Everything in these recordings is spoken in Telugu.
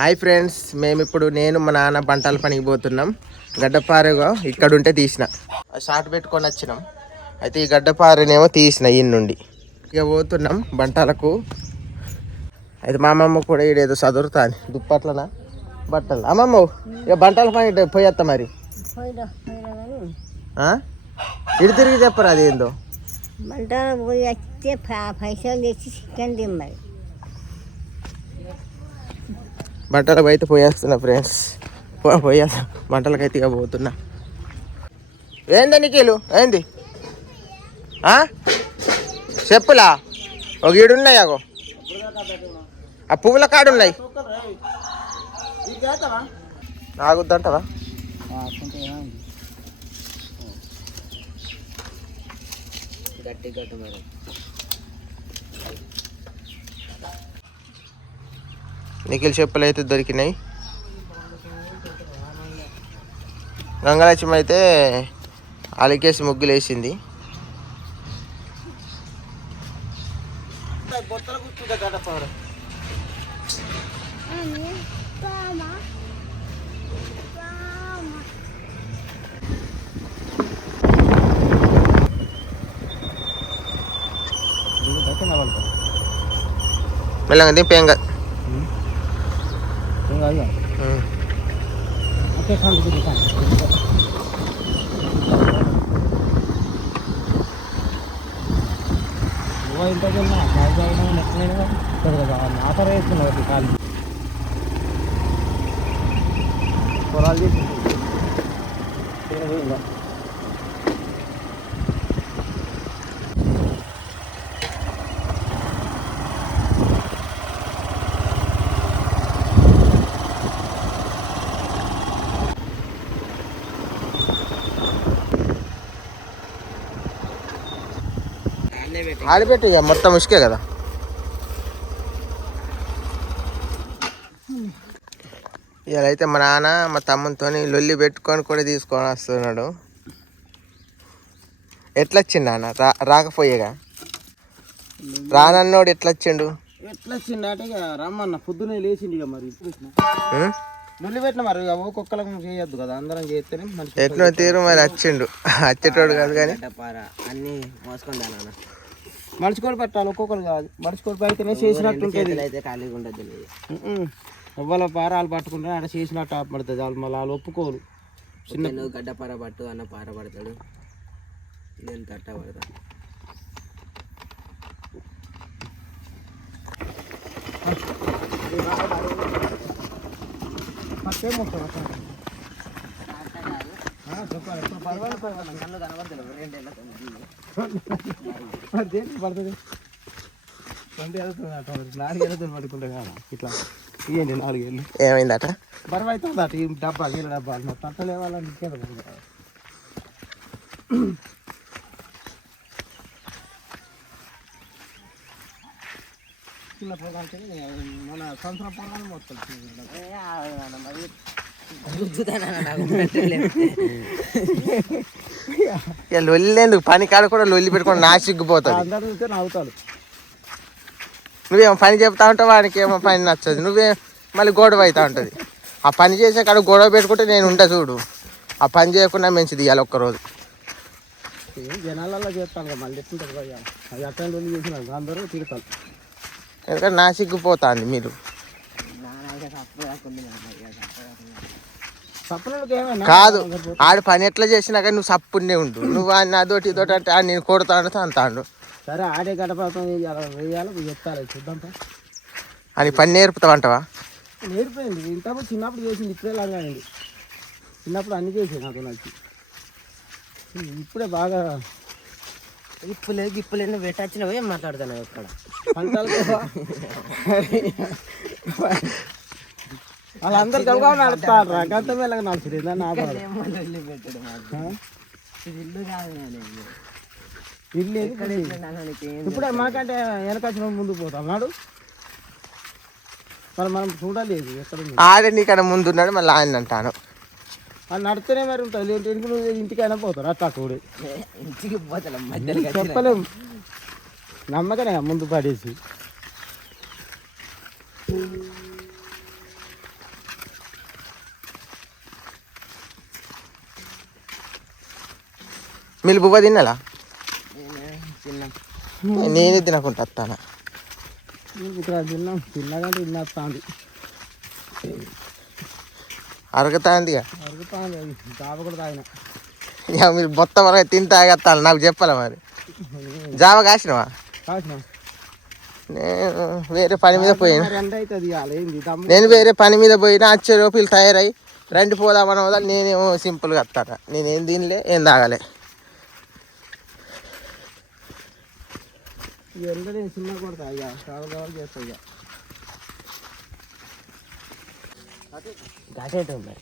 హాయ్ ఫ్రెండ్స్, మేము ఇప్పుడు నేను మా నాన్న బంటాల పనికి పోతున్నాం. గడ్డపారగా ఇక్కడ ఉంటే తీసిన షార్ట్ పెట్టుకొని వచ్చినాం. అయితే ఈ గడ్డపారనేమో తీసిన ఈ నుండి ఇక పోతున్నాం బంటాలకు. అయితే మా అమ్మమ్మ కూడా ఈడేదో చదువుతాను దుప్పట్లనా బట్టలు. అమ్మమ్మ ఇక బంటాల పని పోయేస్తా మరి ఇటు తిరిగి చెప్పరా అది ఏందో బంటాల పోయి వస్తే పైసలు తెచ్చి చికెన్ తిమ్మాలి. బట్టలకు అయితే పోయేస్తున్నా ఫ్రెండ్స్. పోయేస్తా బట్టలకైతే ఇక పోతున్నా. ఏంది నీకేలు ఏంది చెప్పులా ఒక ఈడున్నాయి అగో ఆ పువ్వుల కాడున్నాయి. ఆగుద్దంటవా? గట్టి గట్టు మేడం నిఖిల్ చెప్పులు అయితే దొరికినాయి. గంగలక్ష్మి అయితే అలికేసి ముగ్గులు వేసింది. మెల్లగా దింపేం కాదు. పొలాలు చేసి ఆడిపెట్టి ఇక మొత్తం ఇసుకే కదా. ఇలా అయితే మా నాన్న మా తమ్ముతో లొల్లి పెట్టుకొని కూడా తీసుకొని వస్తున్నాడు. ఎట్లా వచ్చిండు నాన్న? రాకపోయేగా రానన్నోడు ఎట్లా వచ్చిండు? ఎట్లా వచ్చిండు అంటే ఇక రమ్మన్న పొద్దునే లేచిండు. ఇక మరి లొల్లి పెట్టిన మరి ఒక్కొక్కరికి చేయొద్దు కదా, అందరం చేస్తేనే ఎట్లా తీరు మరి వచ్చిండు. వచ్చేటోడు కాదు కానీ అన్నీ మోసుకుంటా నాన్న. మడుచుకోడి పెట్టాలి, ఒక్కొక్కరు కాదు. మడుచుకోడి పెడితేనే చేసినట్టుంటుంది. అయితే ఖాళీగా ఉండదు. ఎవ్వల పారాలు పట్టుకుంటే అక్కడ చేసినట్టు పడుతుంది. వాళ్ళు మళ్ళీ వాళ్ళు ఒప్పుకోరు. చిన్న గడ్డ పార పట్టు అన్న పార పడతాడు, నేను కట్ట పడతా. పడుతుంది 4 ఏళ్ళతో పడుకుంటా కదా. ఇట్లా ఇవ్వండి 4 ఏళ్ళు. ఏమైందట? బరువు అవుతుంది అట. ఈ డబ్బా నీళ్ళ డబ్బాలు తట్టలు ఇవ్వాలని చిన్నప్పుడు అంటే మన సంవత్సరం పూర్వం మొత్తం లొల్లి ఎందుకు? పని కాడ కూడా లొల్లి పెట్టుకొని నా సిగ్గిపోతాడు. అందరూ చూస్తే నవ్వుతాడు. నువ్వేమో పని చెప్తా ఉంటావు, వానికి ఏమో పని నచ్చదు. నువ్వే మళ్ళీ గొడవ అవుతా ఉంటుంది. ఆ పని చేసే కాడ గొడవ పెట్టుకుంటే నేను ఉంటా చూడు. ఆ పని చేయకుండా మంచిది ఇవాళ ఒక్కరోజు. జనాలలో చేస్తాను మళ్ళీ ఎట్లుంటారు అది అటెండ్ చేసినారు అందరూ తిరుగుతారు. ఎందుకంటే నా సిగ్గిపోతాంది మీరు. కాదు ఆడు పని ఎట్లా చేసినా కానీ నువ్వు సప్పునే ఉండు. నువ్వు అదోటి ఇదోటి అంటే నేను కొడతాడు అంటాడు. సరే ఆడే గడపడతాం వేయాలి చెప్తారు చూద్దాం అని పని నేర్పుతావంటావా? నేర్పోయింది. ఇంతప్పుడు చిన్నప్పుడు చేసింది, ఇప్పుడే లాగా అయింది. చిన్నప్పుడు అన్ని చేసేది నాకు నచ్చి. ఇప్పుడే బాగా ఇప్పులేని పెట్టచ్చినవి ఏం మాట్లాడుతాను ఇక్కడ వాళ్ళందరూ గబగా నడుస్తారు. గంత మేళగా నడుచుడు నా బాధ. ఇల్లు ఇప్పుడే మాకంటే వెనకొచ్చిన ముందుకు పోతాం నాడు. మరి మనం చూడలేదు ఎక్కడ ఆడే నీకన్నా ముందున్నాడు మళ్ళీ ఆయన అంటాను. అది నడితేనే మరి ఉంటుంది. ఇంటికైనా పోతారు అట్లా కూడా ఇంటికి పోతాం చెప్పలేము. నమ్మకనే ముందు పడేసి మీరు బువ్వ తిన్నాలా? తిన్నాం. నేనే తినకుండా వస్తాను. ఇక్కడ తిన్నాం, తిన్నాకంటే తిన్నస్తుంది. అరుగుతుంది ఇక. అరుగుతుంది, అది జాబ కూడా తాగిన. ఇక మీరు మొత్తం వరకు తిని తాగేస్తాను, నాకు చెప్పాలి మరి. జావ కాసినవా? కాసిన నేను వేరే పని మీద పోయినా. ఎండ అవుతుంది ఇవాళ. ఏంది నేను వేరే పని మీద పోయినా, వచ్చే రూపాయలు తయారై రండి పోదామని వల్ల నేనేమో సింపుల్గా వస్తాను. నేనేం తినలే, ఏం తాగలే. ఎండ నేను చిన్న కొడతా ఇక కావాలి కావాలి చేస్తా. ఇక ఘాటేట ఉంది,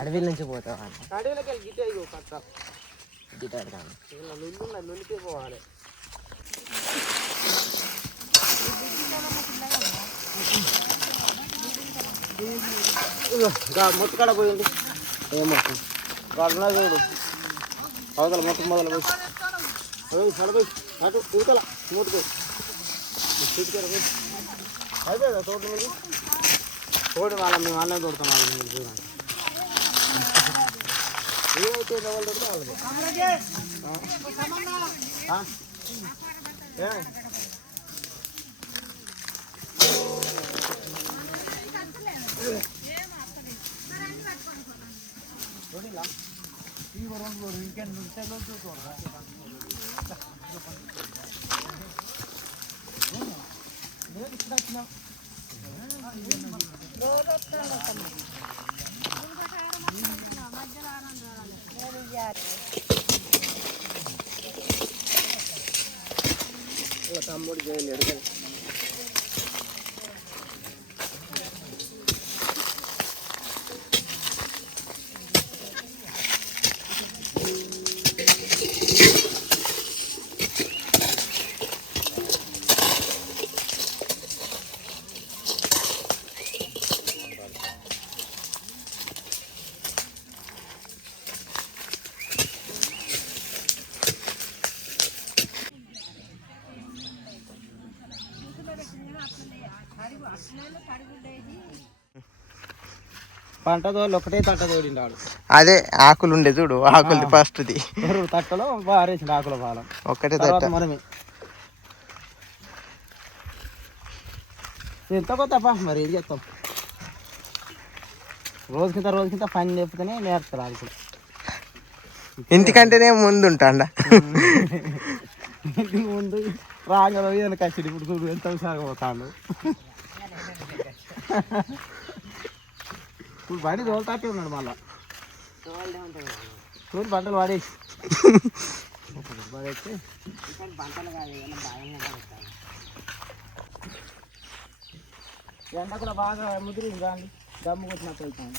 అడవిల నుంచి పోతావా? అడవిలోకి వెళ్ళి గిట్టే కట్ట గిటాడతాను. లొల్లికే పోవాలి. మొత్తం కాడ పోయింది. ఏం మొత్తం కాడున్నా చూడు, అవతల మొత్తం మొదలు పోయి సడపోయి అటు తిరుగుతల మూటుపోయి తిట్టుకెళ్ళ పోయి అయిపోయిందా తోట మీద తోటి వాళ్ళ మేము అన్నం తోడతాం. వాళ్ళ మీరు చూడండి ఏదైతే వాళ్ళు తోడితే వాళ్ళది. తమ్ముడు చేయలేడు. పంట తోలు ఒకటే తట్ట తోడిండాడు. అదే ఆకులు ఉండే చూడు, ఆకులది ఫస్ట్ది తట్టలో బారేసిండు ఆకుల పాలం ఒక్కటే తట్ట. మనమే ఎంత కొత్తపా మరి ఏం చేస్తాం. రోజుకింత పని చెప్తేనే నేర్పుతారు అది కూడా. ఇంటికంటేనే ముందు ఉంటాండా. ఇంటికి ముందు రాగల కచ్చిడి. ఇప్పుడు చూడు ఎంత సాగపోతాడు. ఇప్పుడు బండి తోలుతాటే ఉన్నాడు మళ్ళా. చూడు బట్టలు పడేసి పడేస్తే ఎండ కూడా బాగా ముదిరింది. కానీ దమ్ము కొట్టినట్టు అవుతాను.